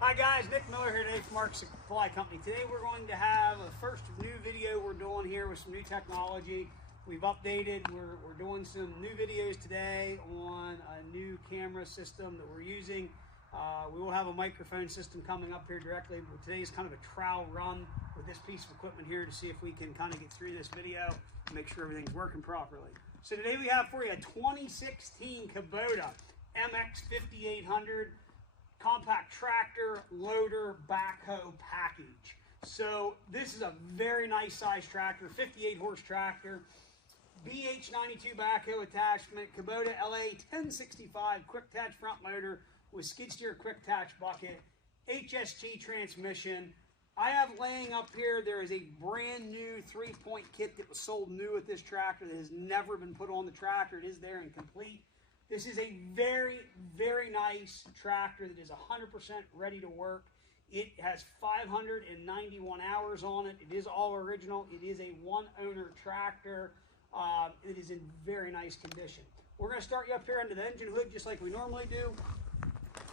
Hi guys, Nick Miller here today from Mark Supply Company. Today we're going to have a first new video we're doing here with some new technology. We've updated, we're doing some new videos today on a new camera system that we're using. We will have a microphone system coming up here directly, but today is kind of a trial run with this piece of equipment here to see if we can kind of get through this video and make sure everything's working properly. So today we have for you a 2016 Kubota MX5800 compact tractor, loader, backhoe package. So this is a very nice size tractor, 58 horse tractor, BH92 backhoe attachment, Kubota LA 1065 quick attach front loader with skid steer quick attach bucket, HST transmission. I have laying up here, there is a brand new 3-point kit that was sold new with this tractor that has never been put on the tractor. It is there and complete. This is a very, very nice tractor that is 100% ready to work. It has 591 hours on it. It is all original. It is a one-owner tractor. It is in very nice condition. We're going to start you up here under the engine hood just like we normally do.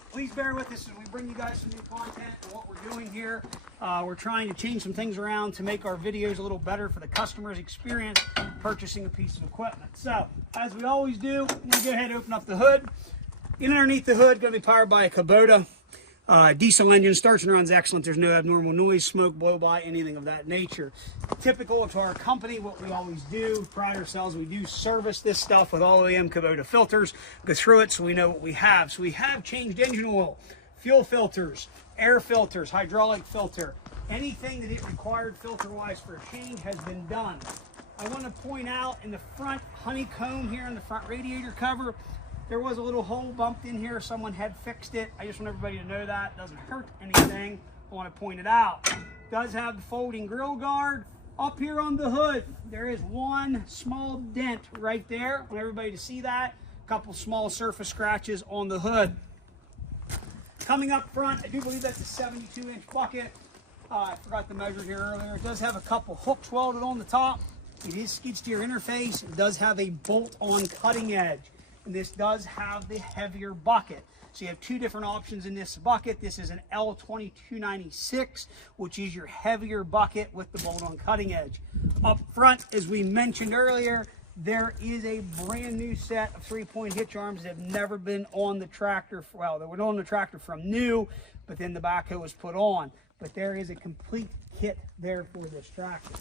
Please bear with us as we bring you guys some new content and what we're doing here. We're trying to change some things around to make our videos a little better for the customer's experience purchasing a piece of equipment. So, as we always do, I'm going to go ahead and open up the hood. In underneath the hood, going to be powered by a Kubota. Diesel engine, starts and runs excellent. There's no abnormal noise, smoke, blow by, anything of that nature. Typical to our company, what we always do, pride ourselves, we do service this stuff with all OEM Kubota filters, go through it so we know what we have. So we have changed engine oil, fuel filters, air filters, hydraulic filter. Anything that it required filter-wise for a change has been done. I want to point out in the front honeycomb here in the front radiator cover, there was a little hole bumped in here. Someone had fixed it. I just want everybody to know that. It doesn't hurt anything. I want to point it out. It does have the folding grill guard. Up here on the hood, there is one small dent right there. I want everybody to see that. A couple small surface scratches on the hood. Coming up front, I do believe that's a 72-inch bucket. I forgot to measure here earlier. It does have a couple hooks welded on the top. It is skid steer interface. It does have a bolt-on cutting edge. And this does have the heavier bucket. So you have two different options in this bucket. This is an L2296, which is your heavier bucket with the bolt-on cutting edge. Up front, as we mentioned earlier, there is a brand new set of 3-point hitch arms that have never been on the tractor. Well, they were on the tractor from new, but then the backhoe was put on. But there is a complete kit there for this tractor.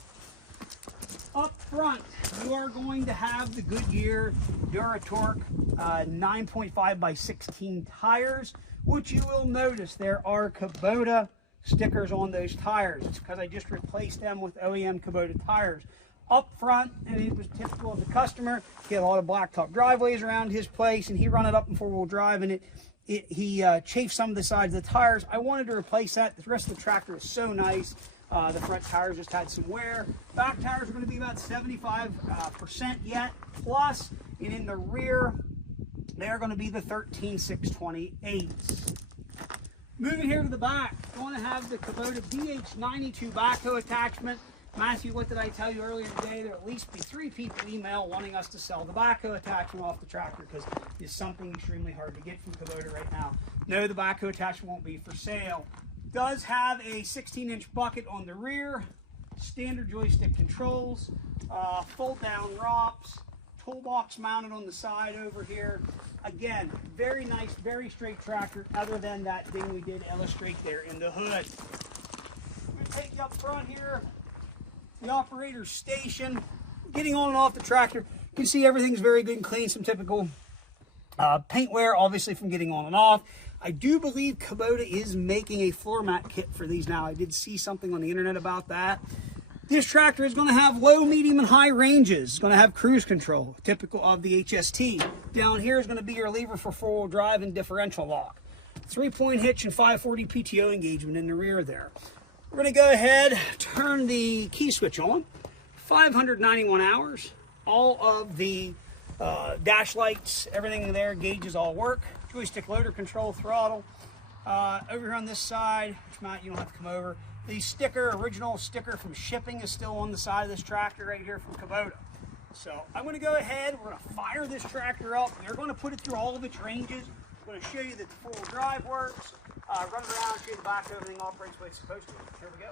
Up front, you are going to have the Goodyear Duratorque 9.5 by 16 tires, which you will notice there are Kubota stickers on those tires. It's because I just replaced them with OEM Kubota tires. Up front, and it was typical of the customer, he had a lot of blacktop driveways around his place, and he run it up in four-wheel drive, and he chafed some of the sides of the tires. I wanted to replace that. The rest of the tractor is so nice. The front tires just had some wear. Back tires are going to be about 75% yet, plus, and in the rear, they're going to be the 13628s. Moving here to the back, going to have the Kubota BH92 backhoe attachment. Matthew, what did I tell you earlier today? There will at least be 3 people email wanting us to sell the backhoe attachment off the tractor because it's something extremely hard to get from Kubota right now. No, the backhoe attachment won't be for sale. Does have a 16-inch bucket on the rear, standard joystick controls, fold down ROPS, toolbox mounted on the side over here. Again, very nice, very straight tractor other than that thing we did illustrate there in the hood. I'm going to take you up front here, the operator's station, getting on and off the tractor. You can see everything's very good and clean, some typical paint wear obviously from getting on and off. I do believe Kubota is making a floor mat kit for these now. I did see something on the internet about that. This tractor is going to have low, medium, and high ranges. It's going to have cruise control, typical of the HST. Down here is going to be your lever for four-wheel drive and differential lock. 3-point hitch and 540 PTO engagement in the rear there. We're going to go ahead, turn the key switch on. 591 hours. All of the dash lights, everything there, gauges all work. Joystick loader control, throttle. Over here on this side, which Matt, you don't have to come over. The sticker, original sticker from shipping is still on the side of this tractor right here from Kubota. So I'm going to go ahead, we're going to fire this tractor up. We're going to put it through all of its ranges. I'm going to show you that the four-wheel drive works. run it around, show the back, everything operates the way it's supposed to. Here we go.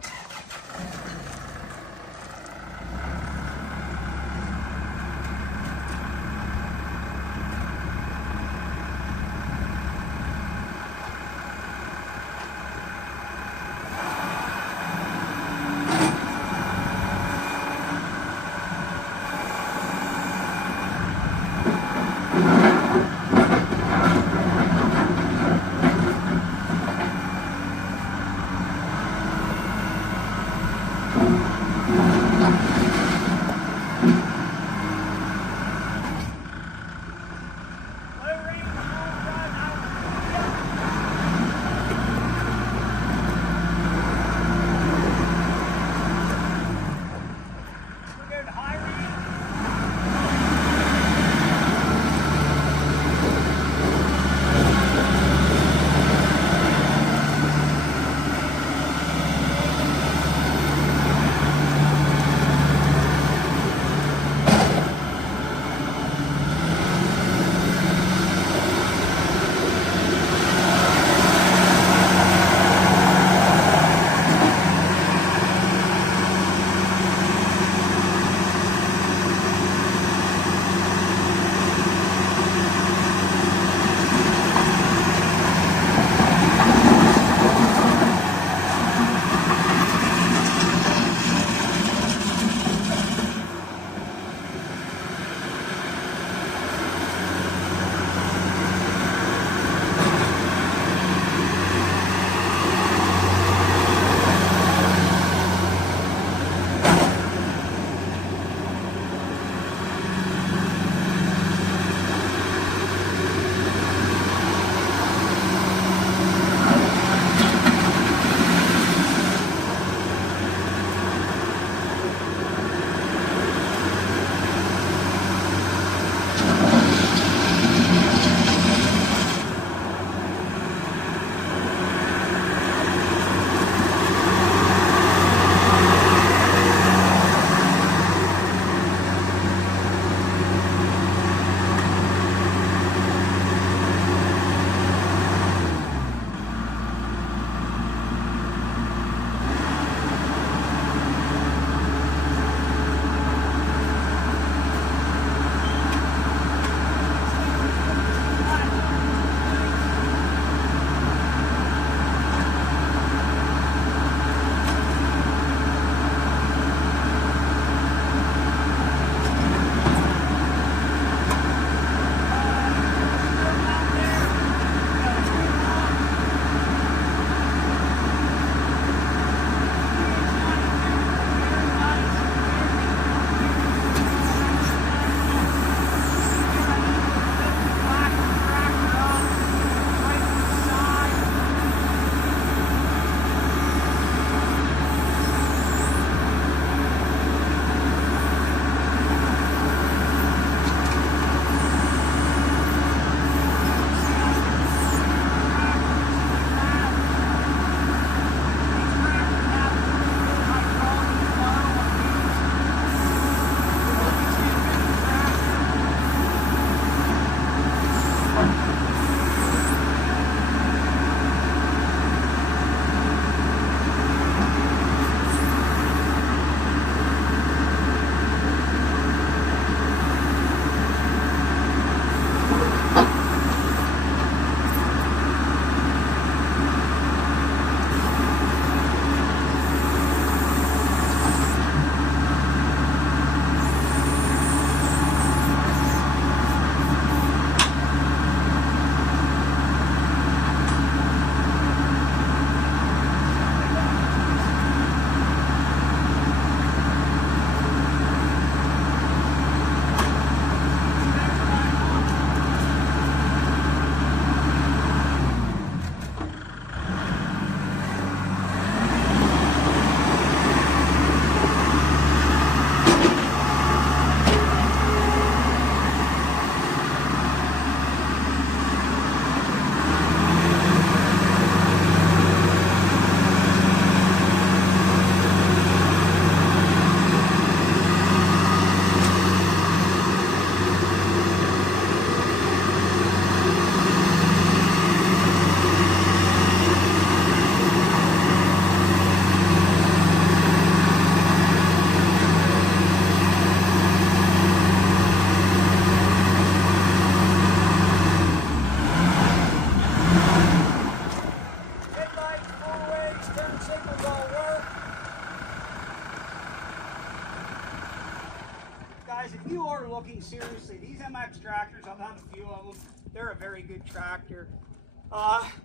joking, seriously, these MX tractors, I've had a few of them. They're a very good tractor.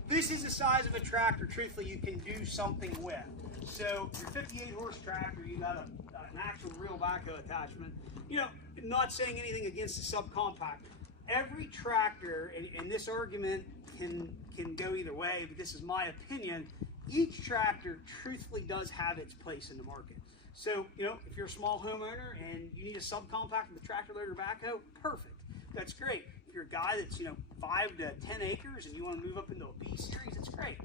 This is the size of a tractor, truthfully, you can do something with. So your 58 horse tractor, you got an actual real backhoe attachment. You know, not saying anything against the subcompact. Every tractor, and this argument can go either way, but this is my opinion, each tractor truthfully does have its place in the market. So, you know, if you're a small homeowner and you need a subcompact with a tractor loader backhoe, perfect. That's great. If you're a guy that's, you know, 5 to 10 acres and you want to move up into a B series, it's great.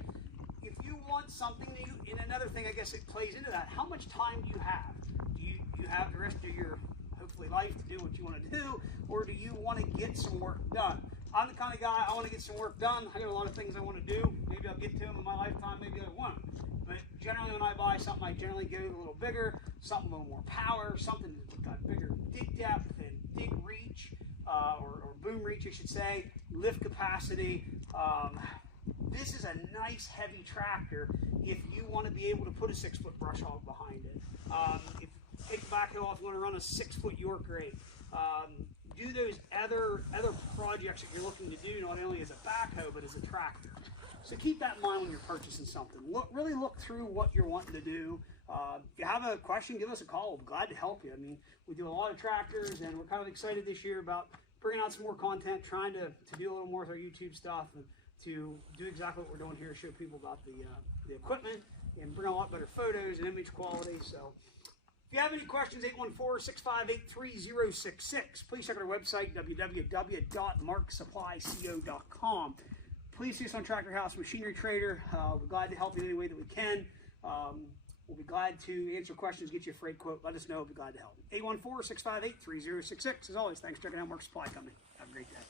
If you want something new, and another thing I guess it plays into that, how much time do you have? Do you have the rest of your, hopefully, life to do what you want to do, or do you want to get some work done? I'm the kind of guy, I want to get some work done. I got a lot of things I want to do. Maybe I'll get to them in my lifetime, maybe I won't. But generally when I buy something, I generally go a little bigger, something a little more power, something that's got bigger dig depth and dig reach, or boom reach, I should say, lift capacity. This is a nice heavy tractor if you want to be able to put a 6-foot brush hog behind it. If you take the backhoe off, you want to run a 6-foot York rake. Do those other projects that you're looking to do, not only as a backhoe, but as a tractor. So keep that in mind when you're purchasing something. Really look through what you're wanting to do. If you have a question, give us a call. We're glad to help you. I mean, we do a lot of tractors, and we're kind of excited this year about bringing out some more content, trying to do a little more with our YouTube stuff, and to do exactly what we're doing here, show people about the equipment, and bring a lot better photos and image quality. So if you have any questions, 814-658-3066. Please check out our website, www.marksupplyco.com. Please see us on Tractor House Machinery Trader. We're glad to help you in any way that we can. We'll be glad to answer questions, get you a freight quote. Let us know. We'll be glad to help. 814-658-3066. As always, thanks for checking out Mark Supply Company. Have a great day.